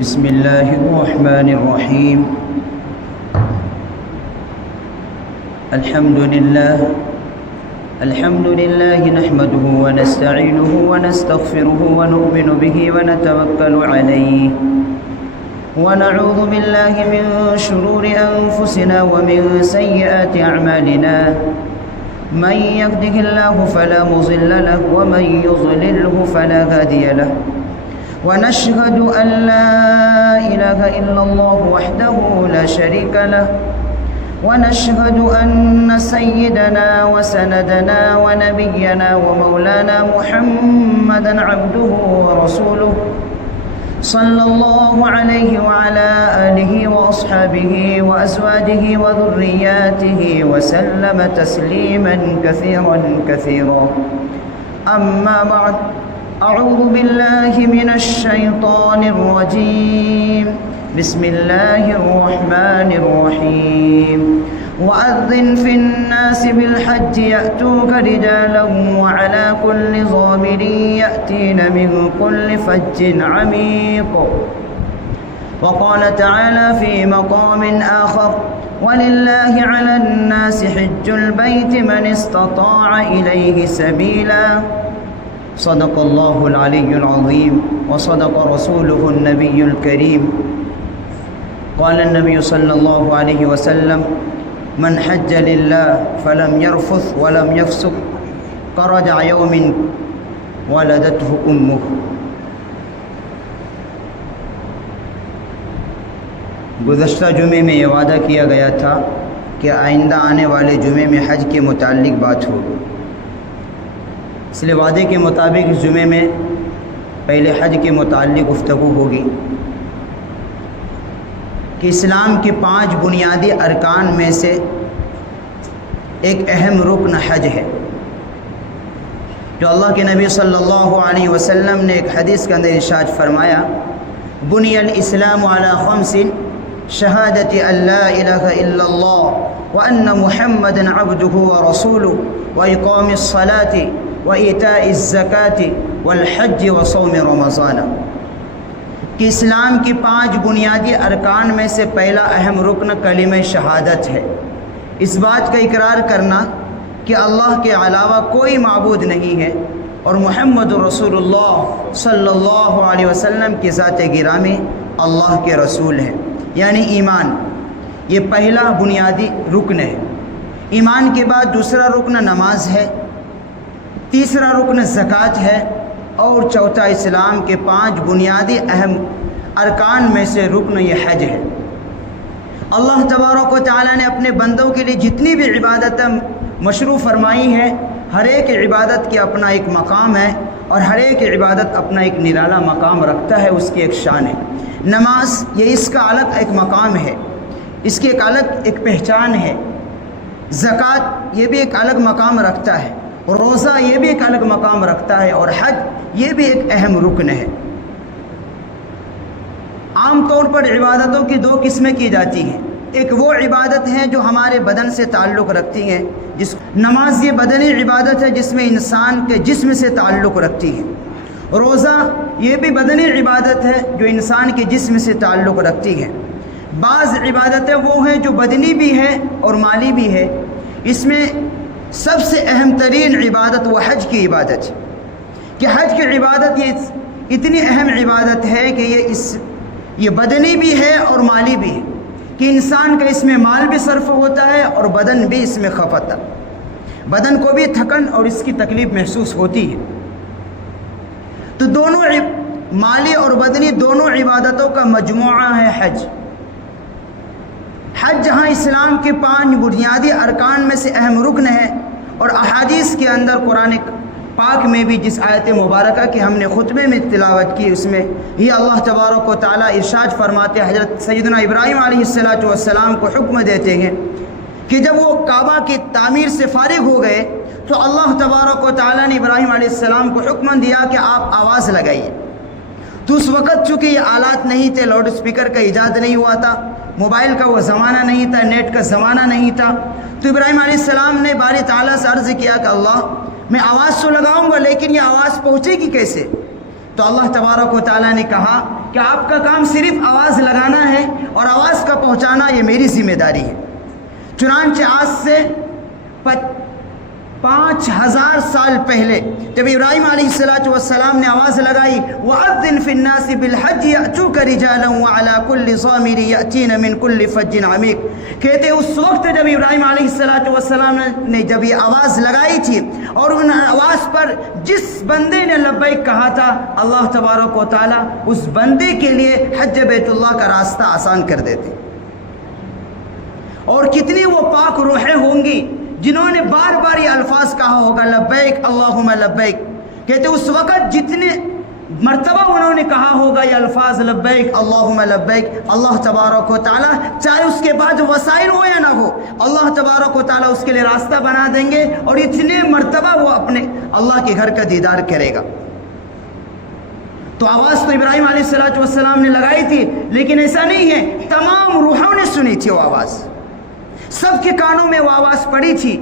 بسم الله الرحمن الرحيم. الحمد لله نحمده ونستعينه ونستغفره ونؤمن به ونتوكل عليه ونعوذ بالله من شرور أنفسنا ومن سيئات أعمالنا. من يهده الله فلا مضل له ومن يضلله فلا هادي له. ونشهد أن لا إله إلا الله وحده لا شريك له. ونشهد أن سيدنا وسندنا ونبينا ومولانا محمدا عبده ورسوله صلى الله عليه وعلى آله وأصحابه وأزواجه وذرياته وسلم تسليما كثيرا كثيرا. أما بعد، أعوذ بالله من الشيطان الرجيم. بسم الله الرحمن الرحيم. وأذن في الناس بالحج يأتوك رجالا وعلى كل ضامر يأتين من كل فج عميق. وقال تعالى في مقام آخر: ولله على الناس حج البيت من استطاع إليه سبيلا. صدق الله العلي العظيم وصدق رسوله النبي الكريم. قال النبي صلى الله عليه وسلم: من حج لله فلم يرفث ولم يفسق كرجع يوم ولدته أمه. گزشتہ جمعے میں یہ وعدہ کیا گیا تھا کہ آئندہ آنے والے جمعے میں حج کے متعلق بات ہوگی. اس لیے وعدے کے مطابق اس جمعے میں پہلے حج کے متعلق گفتگو ہوگی کہ اسلام کے 5 بنیادی ارکان میں سے ایک اہم رکن حج ہے، جو اللہ کے نبی صلی اللہ علیہ وسلم نے ایک حدیث کے اندر ارشاد فرمایا: بنی الاسلام علی 5 شہادت ان لا الہ الا اللہ وان محمدا عبدہ ورسولہ واقام الصلاۃ وایتاء الزکاۃ والحج وصوم رمضان. کہ اسلام کی 5 بنیادی ارکان میں سے پہلا اہم رکن کلمہ شہادت ہے، اس بات کا اقرار کرنا کہ اللہ کے علاوہ کوئی معبود نہیں ہے اور محمد رسول اللہ صلی اللہ علیہ وسلم کی ذات گرامی اللہ کے رسول ہیں، یعنی ایمان. یہ پہلا بنیادی رکن ہے. ایمان کے بعد دوسرا رکن نماز ہے، تیسرا رکن زکوٰۃ ہے، اور چوتھا اسلام کے 5 بنیادی اہم ارکان میں سے رکن یہ حج ہے. اللہ تبارک و تعالیٰ نے اپنے بندوں کے لیے جتنی بھی عبادتیں مشروع فرمائی ہیں، ہر ایک عبادت کے اپنا ایک مقام ہے اور ہر ایک عبادت اپنا ایک نرالا مقام رکھتا ہے، اس کی ایک شان ہے. نماز یہ اس کا الگ ایک مقام ہے، اس کی ایک الگ ایک پہچان ہے. زکوٰۃ یہ بھی ایک الگ مقام رکھتا ہے، روزہ یہ بھی ایک الگ مقام رکھتا ہے، اور حج یہ بھی ایک اہم رکن ہے. عام طور پر عبادتوں کی 2 قسمیں کی جاتی ہیں. ایک وہ عبادت ہیں جو ہمارے بدن سے تعلق رکھتی ہیں، نماز یہ بدنی عبادت ہے جس میں انسان کے جسم سے تعلق رکھتی ہے. روزہ یہ بھی بدنی عبادت ہے جو انسان کے جسم سے تعلق رکھتی ہے. بعض عبادتیں وہ ہیں جو بدنی بھی ہے اور مالی بھی ہے. اس میں سب سے اہم ترین عبادت وہ حج کی عبادت ہے، کہ حج کی عبادت یہ اتنی اہم عبادت ہے کہ یہ بدنی بھی ہے اور مالی بھی ہے، کہ انسان کا اس میں مال بھی صرف ہوتا ہے اور بدن بھی اس میں خفت ہے. بدن کو بھی تھکن اور اس کی تکلیف محسوس ہوتی ہے. تو دونوں مالی اور بدنی دونوں عبادتوں کا مجموعہ ہے حج. حج جہاں اسلام کے 5 بنیادی ارکان میں سے اہم رکن ہے، اور احادیث کے اندر قرآن پاک میں بھی جس آیت مبارکہ کی ہم نے خطبے میں تلاوت کی، اس میں ہی اللہ تبارک و تعالیٰ ارشاد فرماتے، حضرت سیدنا ابراہیم علیہ السلام کو حکم دیتے ہیں کہ جب وہ کعبہ کی تعمیر سے فارغ ہو گئے تو اللہ تبارک و تعالیٰ نے ابراہیم علیہ السلام کو حکم دیا کہ آپ آواز لگائیے. تو اس وقت چونکہ یہ آلات نہیں تھے، لاؤڈ اسپیکر کا ایجاد نہیں ہوا تھا، موبائل کا وہ زمانہ نہیں تھا، نیٹ کا زمانہ نہیں تھا، تو ابراہیم علیہ السلام نے باری تعالیٰ سے عرض کیا کہ اللہ، میں آواز تو لگاؤں گا لیکن یہ آواز پہنچے گی کیسے؟ تو اللہ تبارک و تعالیٰ نے کہا کہ آپ کا کام صرف آواز لگانا ہے اور آواز کا پہنچانا یہ میری ذمہ داری ہے۔ چنانچہ آج سے 5000 سال پہلے جب ابراہیم علیہ السلام نے آواز لگائی وَأَذِّن فِي النَّاسِ بِالْحَجِّ يَأْتُوكَ رِجَالًا وَعَلَى كُلِّ ضَامِرٍ يَأْتِينَ مِنْ كُلِّ فَجٍّ عَمِيقٍ، کہتے اس وقت جب ابراہیم علیہ السلام نے جب یہ آواز لگائی تھی اور ان آواز پر جس بندے نے لبیک کہا تھا، اللہ تبارک و تعالیٰ اس بندے کے لیے حج بیت اللہ کا راستہ آسان کر دیتے۔ اور کتنی وہ پاک روحیں ہوں گی جنہوں نے بار بار یہ الفاظ کہا ہوگا لبیک اللہم لبیک، کہتے اس وقت جتنے مرتبہ انہوں نے کہا ہوگا یہ الفاظ لبیک اللہم لبیک، اللہ تبارک و تعالیٰ چاہے اس کے بعد وسائل ہو یا نہ ہو، اللہ تبارک و تعالیٰ اس کے لیے راستہ بنا دیں گے اور اتنے مرتبہ وہ اپنے اللہ کے گھر کا دیدار کرے گا۔ تو آواز تو ابراہیم علیہ السلام نے لگائی تھی، لیکن ایسا نہیں ہے، تمام روحوں نے سنی تھی وہ آواز، سب کے کانوں میں وہ آواز پڑی تھی،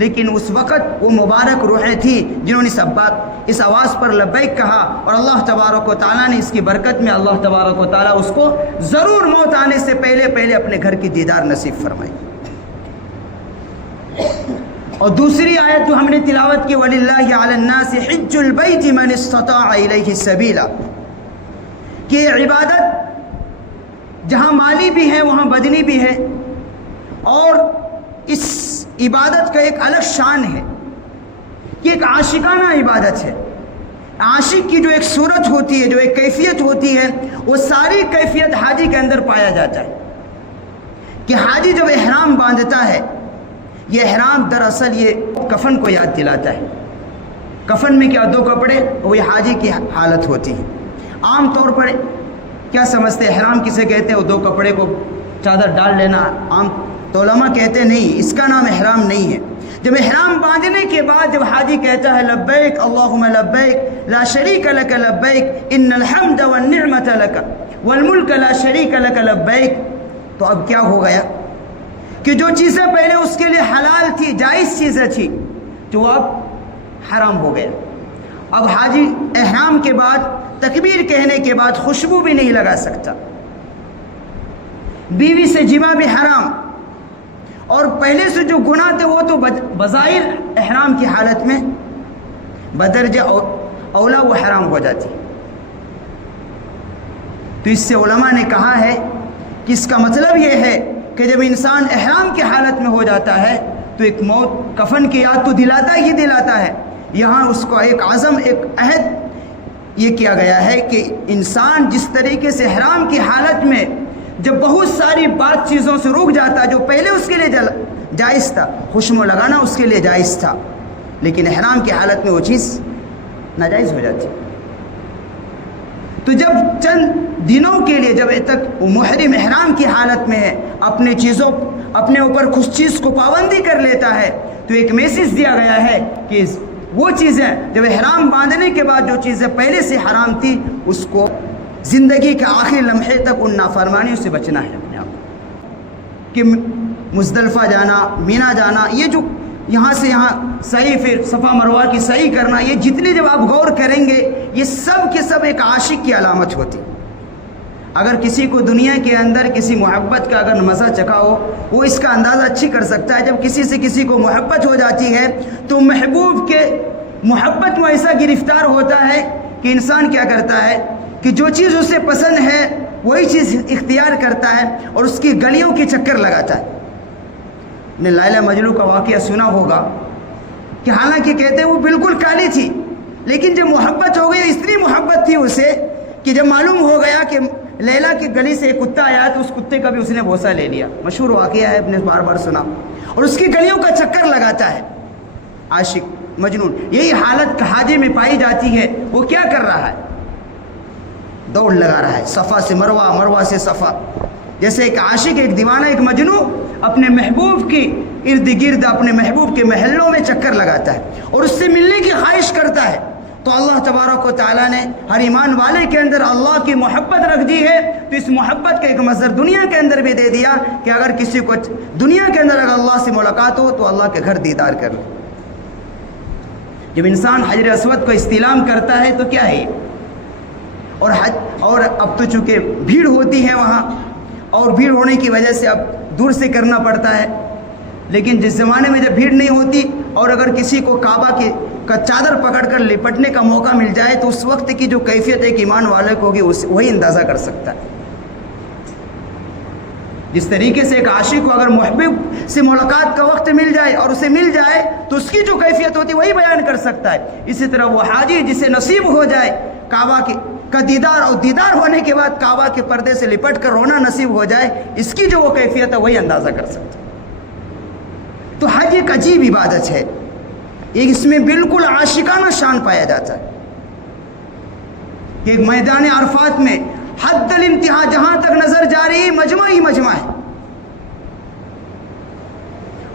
لیکن اس وقت وہ مبارک روحیں تھی جنہوں نے سب بات اس آواز پر لبیک کہا، اور اللہ تبارک و تعالیٰ نے اس کی برکت میں اللہ تبارک و تعالیٰ اس کو ضرور موت آنے سے پہلے اپنے گھر کی دیدار نصیب فرمائی۔ اور دوسری آیت جو ہم نے تلاوت کی وَلِلَّهِ عَلَى النَّاسِ حِجُّ الْبَيْتِ مَنِ اسْتَطَاعَ إِلَيْهِ سَبِيلًا، کہ عبادت جہاں مالی بھی ہے وہاں بدنی بھی ہے، اور اس عبادت کا ایک الگ شان ہے کہ ایک عاشقانہ عبادت ہے۔ عاشق کی جو ایک صورت ہوتی ہے، جو ایک کیفیت ہوتی ہے، وہ ساری کیفیت حاجی کے اندر پایا جاتا ہے کہ حاجی جب احرام باندھتا ہے، یہ احرام دراصل یہ کفن کو یاد دلاتا ہے۔ کفن میں کیا دو کپڑے، وہ یہ حاجی کی حالت ہوتی ہے۔ عام طور پر کیا سمجھتے احرام کسے کہتے ہیں؟ وہ دو کپڑے کو چادر ڈال لینا، عام تو علماء کہتے نہیں، اس کا نام احرام نہیں ہے۔ جب احرام باندھنے کے بعد جب حاجی کہتا ہے لبیک اللہم لبیک لا شریک لک لبیک ان الحمد والنعمت لک والملک لا شریک لک لبیک، تو اب کیا ہو گیا کہ جو چیزیں پہلے اس کے لیے حلال تھی، جائز چیزیں تھی، تو اب حرام ہو گیا۔ اب حاجی احرام کے بعد تکبیر کہنے کے بعد خوشبو بھی نہیں لگا سکتا، بیوی سے جمع بھی حرام، اور پہلے سے جو گناہ تھے وہ تو بظاہر احرام کی حالت میں بدرجہ اولا وہ حرام ہو جاتی۔ تو اس سے علماء نے کہا ہے کہ اس کا مطلب یہ ہے کہ جب انسان احرام کی حالت میں ہو جاتا ہے تو ایک موت کفن کی یاد تو دلاتا ہی دلاتا ہے، یہاں اس کو ایک عزم، ایک عہد یہ کیا گیا ہے کہ انسان جس طریقے سے احرام کی حالت میں جب بہت ساری بات چیزوں سے رک جاتا جو پہلے اس کے لیے جائز تھا، خوشبو لگانا اس کے لیے جائز تھا، لیکن احرام کی حالت میں وہ چیز ناجائز ہو جاتی۔ تو جب چند دنوں کے لیے جب تک وہ محرم احرام کی حالت میں ہے، اپنے چیزوں اپنے اوپر کچھ چیز کو پابندی کر لیتا ہے، تو ایک میسج دیا گیا ہے کہ وہ چیزیں جب احرام باندھنے کے بعد جو چیزیں پہلے سے حرام تھی اس کو زندگی کے آخری لمحے تک ان نافرمانیوں سے بچنا ہے اپنے آپ کہ مزدلفہ جانا، مینا جانا، یہ جو یہاں سے یہاں صحیح، پھر صفا مروہ کی صحیح کرنا، یہ جتنے جب آپ غور کریں گے یہ سب کے سب ایک عاشق کی علامت ہوتی۔ اگر کسی کو دنیا کے اندر کسی محبت کا اگر مزہ چکھا ہو، وہ اس کا اندازہ اچھی کر سکتا ہے۔ جب کسی سے کسی کو محبت ہو جاتی ہے تو محبوب کے محبت میں ایسا گرفتار ہوتا ہے کہ انسان کیا کرتا ہے کہ جو چیز اسے پسند ہے وہی چیز اختیار کرتا ہے اور اس کی گلیوں کی چکر لگاتا ہے۔ نے لیلا مجنون کا واقعہ سنا ہوگا کہ حالانکہ کہتے ہیں وہ بالکل کالی تھی، لیکن جب محبت ہو گئی، اتنی محبت تھی اسے کہ جب معلوم ہو گیا کہ لیلا کی گلی سے ایک کتا آیا تو اس کتے کا بھی اس نے بوسہ لے لیا۔ مشہور واقعہ ہے، اپنے بار بار سنا، اور اس کی گلیوں کا چکر لگاتا ہے عاشق مجنون۔ یہی حالت حاجی میں پائی جاتی ہے۔ وہ کیا کر رہا ہے؟ دوڑ لگا رہا ہے، صفا سے مروہ، مروہ سے صفا، جیسے ایک عاشق، ایک دیوانہ، ایک مجنون اپنے محبوب کی ارد گرد، اپنے محبوب کے محلوں میں چکر لگاتا ہے اور اس سے ملنے کی خواہش کرتا ہے۔ تو اللہ تبارک و تعالیٰ نے ہر ایمان والے کے اندر اللہ کی محبت رکھ دی ہے، تو اس محبت کا ایک مظہر دنیا کے اندر بھی دے دیا کہ اگر کسی کو دنیا کے اندر اگر اللہ سے ملاقات ہو تو اللہ کے گھر دیدار کر لو۔ جب انسان حجر اسود کو استلام کرتا ہے تو کیا ہے؟ اور اب تو چونکہ بھیڑ ہوتی ہے وہاں، اور بھیڑ ہونے کی وجہ سے اب دور سے کرنا پڑتا ہے، لیکن جس زمانے میں جب بھیڑ نہیں ہوتی اور اگر کسی کو کعبہ کا چادر پکڑ کر لپٹنے کا موقع مل جائے تو اس وقت کی جو کیفیت ایک ایمان والے کو ہوگی وہی اندازہ کر سکتا ہے۔ جس طریقے سے ایک عاشق کو اگر محبوب سے ملاقات کا وقت مل جائے اور اسے مل جائے تو اس کی جو کیفیت ہوتی ہے وہی بیان کر سکتا ہے۔ اسی طرح وہ حاجی جسے نصیب ہو جائے کعبہ کا دیدار، اور دیدار ہونے کے بعد کعبہ کے پردے سے لپٹ کر رونا نصیب ہو جائے، اس کی جو وہ کیفیت ہے وہی اندازہ کر سکتا ہے۔ تو حج ایک عجیب عبادت ہے، اس میں بالکل عاشقانہ شان پایا جاتا ہے کہ ایک میدان عرفات میں حد الانتہا جہاں تک نظر جاری ہے مجمع ہی مجمع ہے،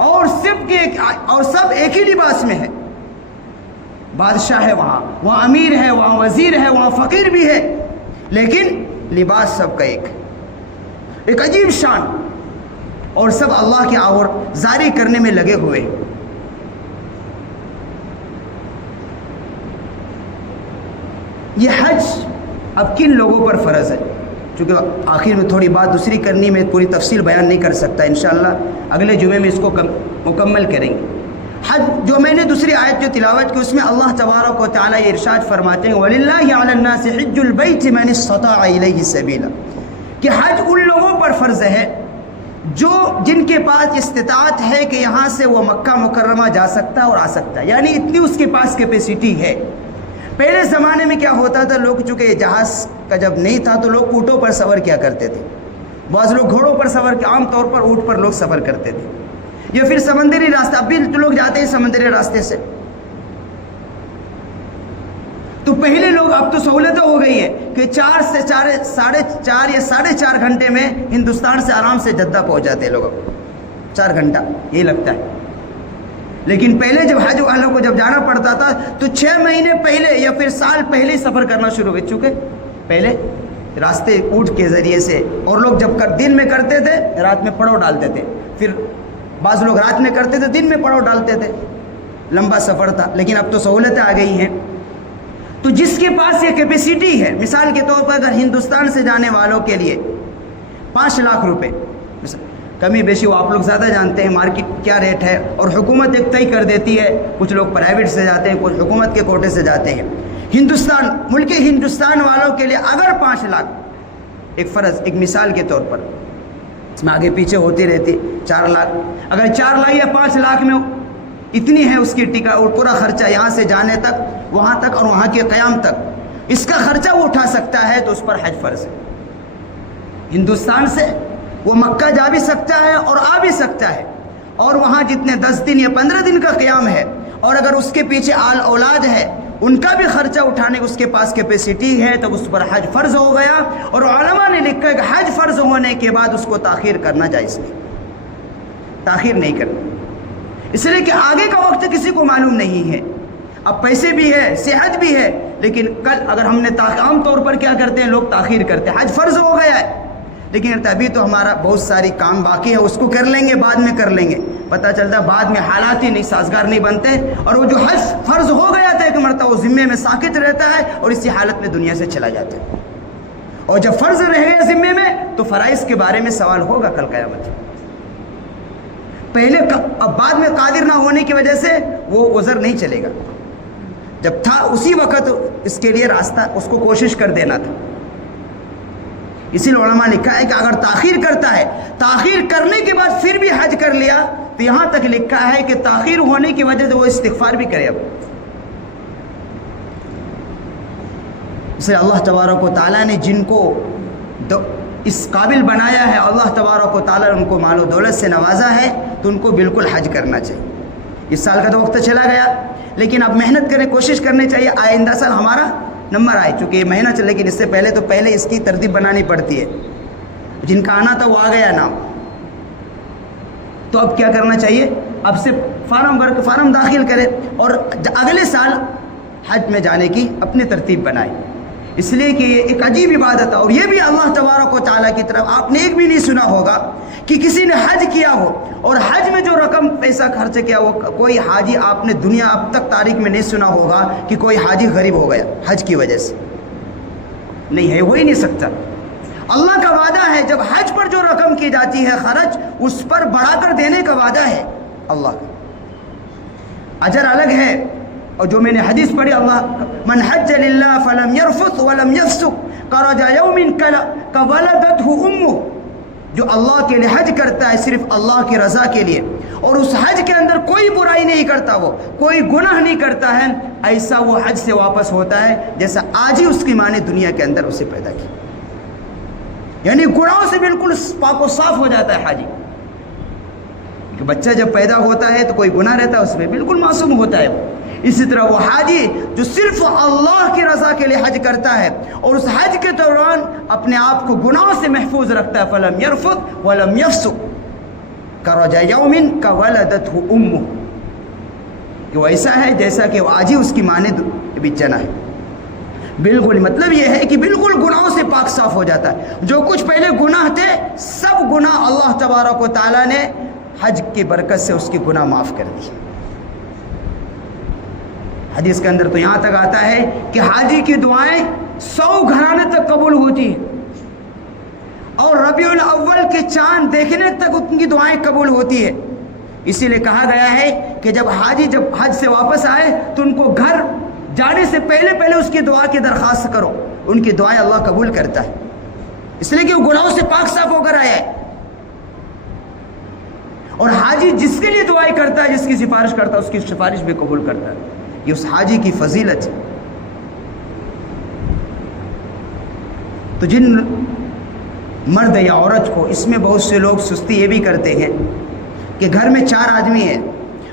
اور سب ایک ہی لباس میں ہے۔ بادشاہ ہے وہاں امیر ہے، وہاں وزیر ہے، وہاں فقیر بھی ہے، لیکن لباس سب کا ایک عجیب شان، اور سب اللہ کی آور زاری کرنے میں لگے ہوئے ہیں۔ یہ حج اب کن لوگوں پر فرض ہے؟ چونکہ آخر میں تھوڑی بات دوسری کرنی میں پوری تفصیل بیان نہیں کر سکتا، انشاءاللہ اگلے جمعے میں اس کو مکمل کریں گے۔ حج جو میں نے دوسری آیت جو تلاوت کی اس میں اللہ تبارک و تعالیٰ یہ ارشاد فرماتے ہیں وَلِلَّهِ عَلَى النَّاسِ حِجُّ الْبَيْتِ مَنِ اسْتَطَاعَ إِلَيْهِ سَبِيلًا، کہ حج ان لوگوں پر فرض ہے جن کے پاس استطاعت ہے کہ یہاں سے وہ مکہ مکرمہ جا سکتا ہے اور آ سکتا ہے، یعنی اتنی اس کے پاس کیپیسٹی ہے۔ پہلے زمانے میں کیا ہوتا تھا، لوگ چونکہ جہاز کا جب نہیں تھا تو لوگ اونٹوں پر سفر کیا کرتے تھے، بعض لوگ گھوڑوں پر سفر، عام طور پر اونٹ پر لوگ سفر کرتے تھے، یا پھر سمندری راستہ، اب بھی لوگ جاتے ہیں سمندری راستے سے۔ تو پہلے لوگ، اب تو سہولتیں ہو گئی ہیں کہ 4 سے 4.5 یا 4.5 گھنٹے میں ہندوستان سے آرام سے جدہ پہنچ جاتے ہیں لوگ، 4 گھنٹہ یہ لگتا ہے۔ لیکن پہلے جب حج والوں کو جب جانا پڑتا تھا تو 6 مہینے پہلے یا پھر سال پہلے ہی سفر کرنا شروع ہو چکے، پہلے راستے اونٹ کے ذریعے سے، اور لوگ جب دن میں کرتے تھے رات میں پڑاؤ ڈالتے تھے، پھر بعض لوگ رات میں کرتے تھے دن میں پڑاؤ ڈالتے تھے، لمبا سفر تھا۔ لیکن اب تو سہولتیں آ گئی ہیں، تو جس کے پاس یہ کیپیسٹی ہے، مثال کے طور پر اگر ہندوستان سے جانے والوں کے لیے 5 لاکھ روپے، کمی بیشی وہ آپ لوگ زیادہ جانتے ہیں مارکیٹ کیا ریٹ ہے، اور حکومت ایک طے کر دیتی ہے، کچھ لوگ پرائیویٹ سے جاتے ہیں، کچھ حکومت کے کوٹے سے جاتے ہیں۔ ملک ہندوستان والوں کے لیے اگر 5 لاکھ ایک فرض، ایک مثال کے طور پر، اس میں آگے پیچھے ہوتی رہتی 4 لاکھ، اگر 4 لاکھ یا 5 لاکھ میں اتنی ہے اس کی ٹکٹ اور پورا خرچہ یہاں سے جانے تک، وہاں تک اور وہاں کے قیام تک، اس کا خرچہ وہ اٹھا سکتا ہے تو اس پر حج فرض ہے۔ ہندوستان سے وہ مکہ جا بھی سکتا ہے اور آ بھی سکتا ہے، اور وہاں جتنے 10 دن یا 15 دن کا قیام ہے، اور اگر اس کے پیچھے آل اولاد ہے ان کا بھی خرچہ اٹھانے اس کے پاس کیپیسٹی ہے تو اس پر حج فرض ہو گیا۔ اور علماء نے لکھا ہے کہ حج فرض ہونے کے بعد اس کو تاخیر کرنا جائز نہیں، تاخیر نہیں کرنا، اس لیے کہ آگے کا وقت کسی کو معلوم نہیں ہے، اب پیسے بھی ہے، صحت بھی ہے، لیکن کل اگر ہم نے عام طور پر کیا کرتے ہیں، لوگ تاخیر کرتے ہیں، حج فرض ہو گیا ہے لیکن ابھی تو ہمارا بہت ساری کام باقی ہے، اس کو کر لیں گے، بعد میں کر لیں گے، پتہ چلتا ہے بعد میں حالات ہی نہیں سازگار نہیں بنتے، اور وہ جو حج فرض ہو گیا تھا ایک مرتبہ وہ ذمے میں ساکت رہتا ہے اور اسی حالت میں دنیا سے چلا جاتا ہے، اور جب فرض رہ گیا ذمے میں تو فرائض کے بارے میں سوال ہوگا کل قیامت۔ پہلے اب بعد میں قادر نہ ہونے کی وجہ سے وہ عذر نہیں چلے گا، جب تھا اسی وقت اس کے لیے راستہ، اس کو کوشش کر دینا تھا۔ اسی لیے علماء لکھا ہے کہ اگر تاخیر کرتا ہے، تاخیر کرنے کے بعد پھر بھی حج کر لیا تو یہاں تک لکھا ہے کہ تاخیر ہونے کی وجہ سے وہ استغفار بھی کرے۔ اب اس لیے اللہ تبارک و تعالیٰ نے جن کو اس قابل بنایا ہے، اللہ تبارک و تعالیٰ نے ان کو مال و دولت سے نوازا ہے، تو ان کو بالکل حج کرنا چاہیے۔ اس سال کا تو وقت چلا گیا، لیکن اب محنت کریں، کوشش کرنی چاہیے آئندہ سال ہمارا نمبر آئے، چونکہ یہ مہینہ چل، لیکن اس سے پہلے اس کی ترتیب بنانی پڑتی ہے، جن کا آنا تھا وہ آ گیا نام، تو اب کیا کرنا چاہیے، اب سے فارم داخل کرے اور اگلے سال حج میں جانے کی اپنی ترتیب بنائے، اس لیے کہ یہ ایک عجیب عبادت ہے، اور یہ بھی اللہ تبارک و تعالیٰ کی طرف آپ نے ایک بھی نہیں سنا ہوگا کہ کسی نے حج کیا ہو اور حج میں جو رقم پیسہ خرچ کیا وہ کوئی حاجی آپ نے دنیا اب تک تاریخ میں نہیں سنا ہوگا کہ کوئی حاجی غریب ہو گیا حج کی وجہ سے۔ نہیں ہے, ہو ہی نہیں سکتا. اللہ کا وعدہ ہے جب حج پر جو رقم کی جاتی ہے خرچ, اس پر بڑھا کر دینے کا وعدہ ہے اللہ کا, اجر الگ ہے. اور جو میں نے حدیث پڑھی, اللہ من حج للہ فلم یرفث ولم یفسق خرج یوم کولدتہ امہ, جو اللہ کے لیے حج کرتا ہے صرف اللہ کی رضا کے لیے, اور اس حج کے اندر کوئی برائی نہیں کرتا, وہ کوئی گناہ نہیں کرتا ہے, ایسا وہ حج سے واپس ہوتا ہے جیسا آج ہی اس کی ماں نے دنیا کے اندر اسے پیدا کی. یعنی گناہوں سے بالکل پاک و صاف ہو جاتا ہے حاجی. کہ بچہ جب پیدا ہوتا ہے تو کوئی گناہ رہتا ہے اس میں, بالکل معصوم ہوتا ہے. اسی طرح وہ حاجی جو صرف اللہ کی رضا کے لیے حج کرتا ہے اور اس حج کے دوران اپنے آپ کو گناہوں سے محفوظ رکھتا ہے, فلم یرفث ولم یفسق کرج یوم کولدتہ امہ, کہ وہ ایسا ہے جیسا کہ وہ آج ہی اس کی ماں نے بھی جنا ہے. بالکل مطلب یہ ہے کہ بالکل گناہوں سے پاک صاف ہو جاتا ہے. جو کچھ پہلے گناہ تھے سب گناہ اللہ تبارک و تعالیٰ نے حج کی برکت سے اس کی گناہ معاف کر دی. حدیث کے اندر تو یہاں تک آتا ہے کہ حاجی کی دعائیں 100 گھرانے تک قبول ہوتی ہیں, اور ربیع الاول کے چاند دیکھنے تک ان کی دعائیں قبول ہوتی ہے. اسی لیے کہا گیا ہے کہ جب حاجی جب حج سے واپس آئے تو ان کو گھر جانے سے پہلے اس کی دعا کی درخواست کرو, ان کی دعائیں اللہ قبول کرتا ہے, اس لیے کہ وہ گناہوں سے پاک صاف ہو کر آیا ہے. اور حاجی جس کے لیے دعائیں کرتا ہے, جس کی سفارش کرتا ہے, اس کی سفارش بھی قبول کرتا ہے. یہ اس حاجی کی فضیلت ہے. تو جن مرد یا عورت کو, اس میں بہت سے لوگ سستی یہ بھی کرتے ہیں کہ گھر میں 4 آدمی ہیں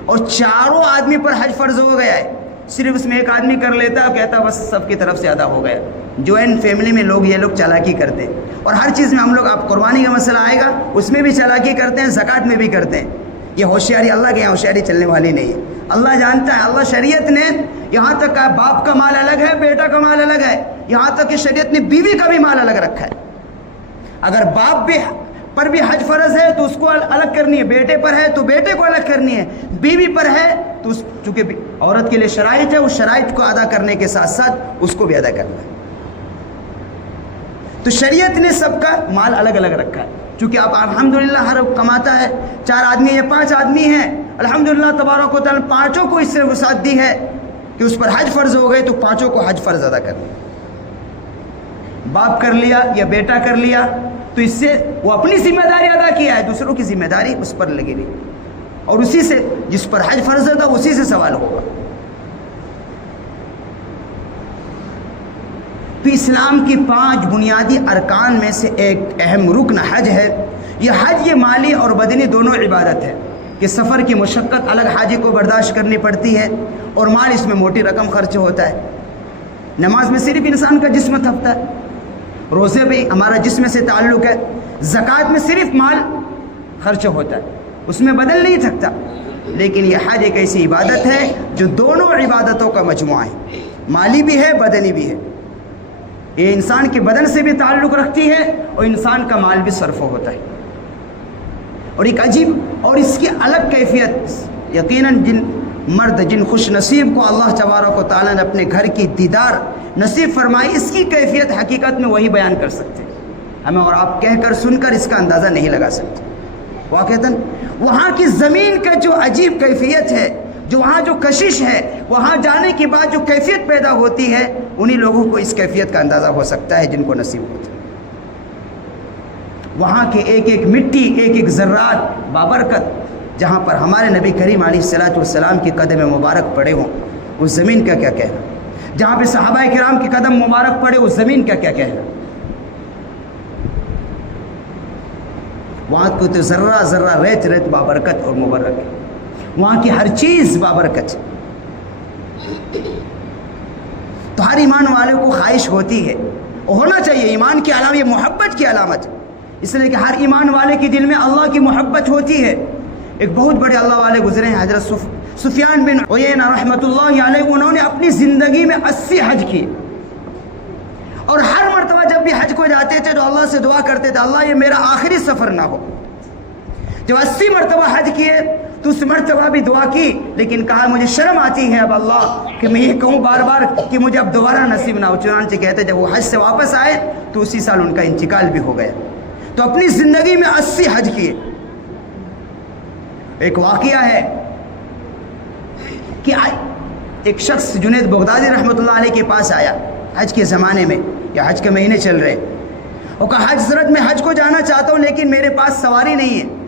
اور چاروں آدمی پر حج فرض ہو گیا ہے, صرف اس میں ایک آدمی کر لیتا ہے, کہتا بس سب کی طرف سے ادا ہو گیا. جوائنٹ فیملی میں لوگ یہ لوگ چالاکی کرتے ہیں, اور ہر چیز میں ہم لوگ, آپ قربانی کا مسئلہ آئے گا اس میں بھی چالاکی کرتے ہیں, زکوٰۃ میں بھی کرتے ہیں. یہ ہوشیاری اللہ کے یہاں ہوشیاری چلنے والی نہیں ہے. اللہ جانتا ہے, اللہ شریعت نے یہاں تک کہا باپ کا مال الگ ہے, بیٹا کا مال الگ ہے, یہاں تک کہ شریعت نے بیوی کا بھی مال الگ رکھا ہے. اگر باپ بھی پر بھی حج فرض ہے تو اس کو الگ کرنی ہے, بیٹے پر ہے تو بیٹے کو الگ کرنی ہے, بیوی پر ہے تو چونکہ عورت کے لیے شرائط ہے, اس شرائط کو ادا کرنے کے ساتھ ساتھ اس کو بھی ادا کرنا ہے. تو شریعت نے سب کا مال الگ الگ رکھا ہے. چونکہ اب الحمدللہ ہر کماتا ہے, 4 آدمی یا 5 آدمی ہیں, الحمدللہ تبارک و تعالیٰ پانچوں کو اس سے وسعت دی ہے کہ اس پر حج فرض ہو گئے تو پانچوں کو حج فرض ادا کرنا. باپ کر لیا یا بیٹا کر لیا تو اس سے وہ اپنی ذمہ داری ادا کیا ہے, دوسروں کی ذمہ داری اس پر لگی رہی, اور اسی سے جس پر حج فرض تھا اسی سے سوال ہوگا. تو اسلام کی 5 بنیادی ارکان میں سے ایک اہم رکن حج ہے. یہ حج یہ مالی اور بدنی دونوں عبادت ہے کہ سفر کی مشقت الگ حاجی کو برداشت کرنی پڑتی ہے, اور مال اس میں موٹی رقم خرچ ہوتا ہے. نماز میں صرف انسان کا جسم تھکتا ہے, روزے بھی ہمارا جسم سے تعلق ہے, زکوٰۃ میں صرف مال خرچ ہوتا ہے, اس میں بدن نہیں تھکتا. لیکن یہ حج ایک ایسی عبادت ہے جو دونوں عبادتوں کا مجموعہ ہے, مالی بھی ہے بدنی بھی ہے. یہ انسان کے بدن سے بھی تعلق رکھتی ہے اور انسان کا مال بھی صرف ہوتا ہے. اور ایک عجیب اور اس کی الگ کیفیت, یقیناً جن خوش نصیب کو اللہ تبارک و تعالیٰ نے اپنے گھر کی دیدار نصیب فرمائی, اس کی کیفیت حقیقت میں وہی بیان کر سکتے. ہمیں اور آپ کہہ کر سن کر اس کا اندازہ نہیں لگا سکتے. واقعتاً وہاں کی زمین کا جو عجیب کیفیت ہے, جو وہاں جو کشش ہے, وہاں جانے کے بعد جو کیفیت پیدا ہوتی ہے, انہی لوگوں کو اس کیفیت کا اندازہ ہو سکتا ہے جن کو نصیب ہوتا ہے. وہاں کے ایک ایک مٹی, ایک ایک ذرات بابرکت, جہاں پر ہمارے نبی کریم علیہ الصلوۃ والسلام کے قدم مبارک پڑے ہوں, اس زمین کا کیا کہنا. جہاں پہ صحابہ کرام کے قدم مبارک پڑے, اس زمین کا کیا کہنا. وہاں کو تو ذرہ ذرہ ریت ریت بابرکت اور مبارک ہے, وہاں کی ہر چیز بابرکت. تو ہر ایمان والے کو خواہش ہوتی ہے, ہونا چاہیے, ایمان کی علامت, یہ محبت کی علامت, اس لیے کہ ہر ایمان والے کے دل میں اللہ کی محبت ہوتی ہے. ایک بہت بڑے اللہ والے گزرے ہیں, حضرت سفیان بن عیینہ رحمۃ اللہ علیہ, انہوں نے اپنی زندگی میں 80 حج کیے, اور ہر مرتبہ جب بھی حج کو جاتے تھے تو اللہ سے دعا کرتے تھے, اللہ یہ میرا آخری سفر نہ ہو. جب 80 مرتبہ حج کیے تو اس مرتبہ بھی دعا کی، لیکن کہا مجھے شرم آتی ہے اب اللہ کہ میں یہ کہوں بار بار کہ مجھے اب دوبارہ نصیب نہ ہو۔ چنانچہ کہتے جب وہ حج سے واپس آئے تو اسی سال ان کا انتقال بھی ہو گیا۔ تو اپنی زندگی میں 80 حج کیے۔ ایک واقعہ ہے کہ ایک شخص جنید بغدادی رحمۃ اللہ علیہ کے پاس آیا حج کے زمانے میں، یا حج کے مہینے چل رہے، وہ کہا حضرت میں حج کو جانا چاہتا ہوں لیکن میرے پاس سواری نہیں ہے۔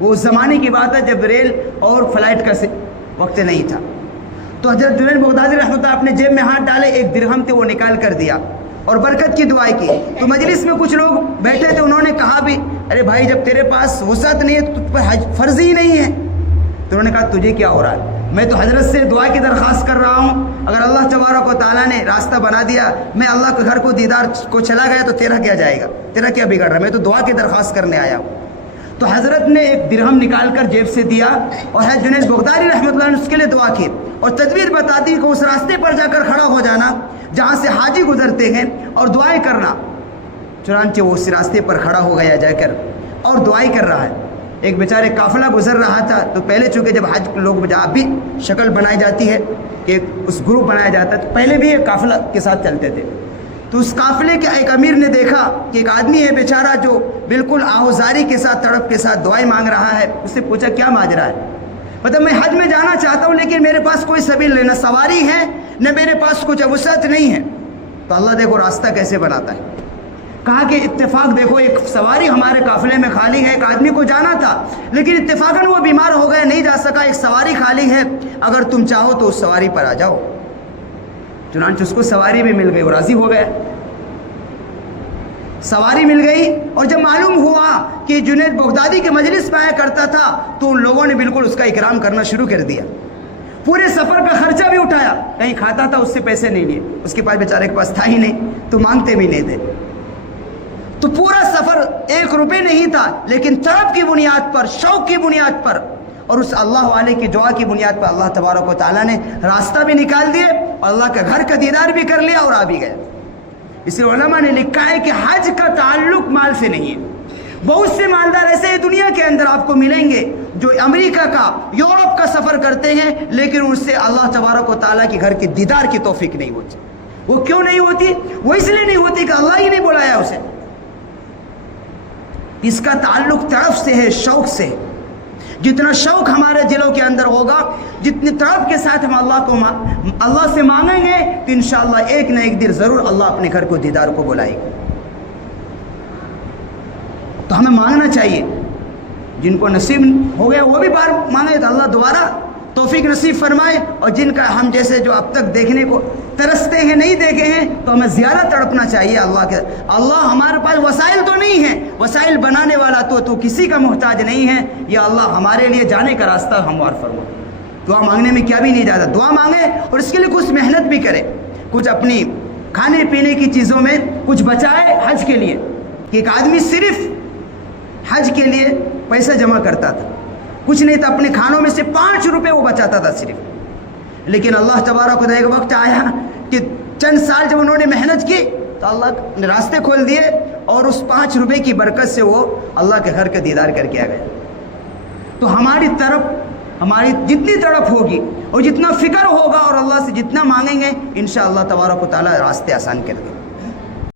وہ اس زمانے کی بات ہے جب ریل اور فلائٹ کا وقت نہیں تھا۔ تو حضرت جنید بغدادی رحمۃ اللہ اپنے جیب میں ہاتھ ڈالے، ایک درہم تھے وہ نکال کر دیا اور برکت کی دعائیں کی۔ تو مجلس میں کچھ لوگ بیٹھے تھے، انہوں نے کہا بھی ارے بھائی جب تیرے پاس وسعت نہیں ہے تو تجھ پر حج فرض ہی نہیں ہے۔ تو انہوں نے کہا تجھے کیا ہو رہا ہے؟ میں تو حضرت سے دعا کی درخواست کر رہا ہوں، اگر اللہ تبارک و تعالیٰ نے راستہ بنا دیا، میں اللہ کے گھر کو دیدار کو چلا گیا تو تیرا کیا جائے گا؟ تیرا کیا بگڑ رہا ہے؟ میں تو دعا کی درخواست کرنے آیا ہوں۔ تو حضرت نے ایک درہم نکال کر جیب سے دیا اور حضرت جنید بغدادی رحمۃ اللہ نے اس کے لیے دعا کی اور تدبیر بتاتی کہ اس راستے پر جا کر کھڑا ہو جانا جہاں سے حاجی گزرتے ہیں اور دعائیں کرنا۔ چنانچہ وہ اس راستے پر کھڑا ہو گیا جا کر اور دعائیں کر رہا ہے۔ ایک بیچارے قافلہ گزر رہا تھا، تو پہلے چونکہ جب حج لوگ اب بھی شکل بنائی جاتی ہے کہ اس گروپ بنایا جاتا ہے، تو پہلے بھی ایک قافلہ کے ساتھ چلتے تھے۔ تو اس قافلے کے ایک امیر نے دیکھا کہ ایک آدمی ہے بیچارہ جو بالکل آہوزاری کے ساتھ تڑپ کے ساتھ دعائیں مانگ رہا ہے۔ اس سے پوچھا کیا ماجرا ہے؟ مطلب میں حج میں جانا چاہتا ہوں لیکن میرے پاس کوئی سبیل نہیں، نہ سواری ہے نہ میرے پاس کچھ وسعت نہیں ہے۔ تو اللہ دیکھو راستہ کیسے بناتا ہے۔ کہا کہ اتفاق دیکھو ایک سواری ہمارے قافلے میں خالی ہے، ایک آدمی کو جانا تھا لیکن اتفاقاً وہ بیمار ہو گیا نہیں جا سکا، ایک سواری خالی ہے، اگر تم چاہو تو اس سواری پر آ جاؤ۔ چنانچہ اس کو سواری بھی مل گئی، وہ راضی ہو گیا۔ سواری مل گئی اور جب معلوم ہوا کہ جنید بغدادی کے مجلس میں آیا کرتا تھا تو ان لوگوں نے بالکل اس کا اکرام کرنا شروع کر دیا، پورے سفر کا خرچہ بھی اٹھایا، کہیں کھاتا تھا اس سے پیسے نہیں لیے، اس کے پاس بیچارے کے پاس تھا ہی نہیں تو مانگتے بھی نہیں تھے۔ تو پورا سفر 1 روپے نہیں تھا لیکن طلب کی بنیاد پر، شوق کی بنیاد پر اور اس اللہ والے کی دعا کی بنیاد پر اللہ تبارک و تعالیٰ نے راستہ بھی نکال دیے اور اللہ کے گھر کا دیدار بھی کر لیا اور آ بھی گیا۔ اس لیے علماء نے لکھا ہے کہ حج کا تعلق مال سے نہیں ہے۔ بہت سے مالدار ایسے ہی دنیا کے اندر آپ کو ملیں گے جو امریکہ کا، یورپ کا سفر کرتے ہیں لیکن ان سے اللہ تبارک و تعالیٰ کے گھر کے دیدار کی توفیق نہیں ہوتی۔ وہ کیوں نہیں ہوتی؟ وہ اس لیے نہیں ہوتی کہ اللہ ہی نہیں بلایا اسے۔ اس کا تعلق طرف سے ہے، شوق سے۔ جتنا شوق ہمارے دلوں کے اندر ہوگا، جتنی طرف کے ساتھ ہم اللہ سے مانگیں گے تو انشاءاللہ ایک نہ ایک دن ضرور اللہ اپنے گھر کو دیدار کو بلائے گا۔ تو ہمیں مانگنا چاہیے، جن کو نصیب ہو گیا وہ بھی بار مانگے تو اللہ دوبارہ توفیق نصیب فرمائے، اور جن کا ہم جیسے جو اب تک دیکھنے کو ترستے ہیں، نہیں دیکھے ہیں، تو ہمیں زیادہ تڑپنا چاہیے اللہ کے۔ اللہ ہمارے پاس وسائل تو نہیں ہیں، وسائل بنانے والا تو کسی کا محتاج نہیں ہے، یا اللہ ہمارے لیے جانے کا راستہ ہموار فرما۔ دعا مانگنے میں کیا بھی نہیں جاتا، دعا مانگے اور اس کے لیے کچھ محنت بھی کرے، کچھ اپنی کھانے پینے کی چیزوں میں کچھ بچائے حج کے لیے۔ کہ ایک آدمی صرف حج کے لیے پیسہ جمع کرتا تھا، کچھ نہیں تھا، اپنے کھانوں میں سے 5 روپے وہ بچاتا تھا صرف، لیکن اللہ تبارک و تعالیٰ کا وقت آیا کہ چند سال جب انہوں نے محنت کی تو اللہ نے راستے کھول دیے اور اس 5 روپے کی برکت سے وہ اللہ کے گھر کا دیدار کر کے آ گئے۔ تو ہماری جتنی تڑپ ہوگی اور جتنا فکر ہوگا اور اللہ سے جتنا مانگیں گے انشاءاللہ تبارک و تعالیٰ راستے آسان کر دیں۔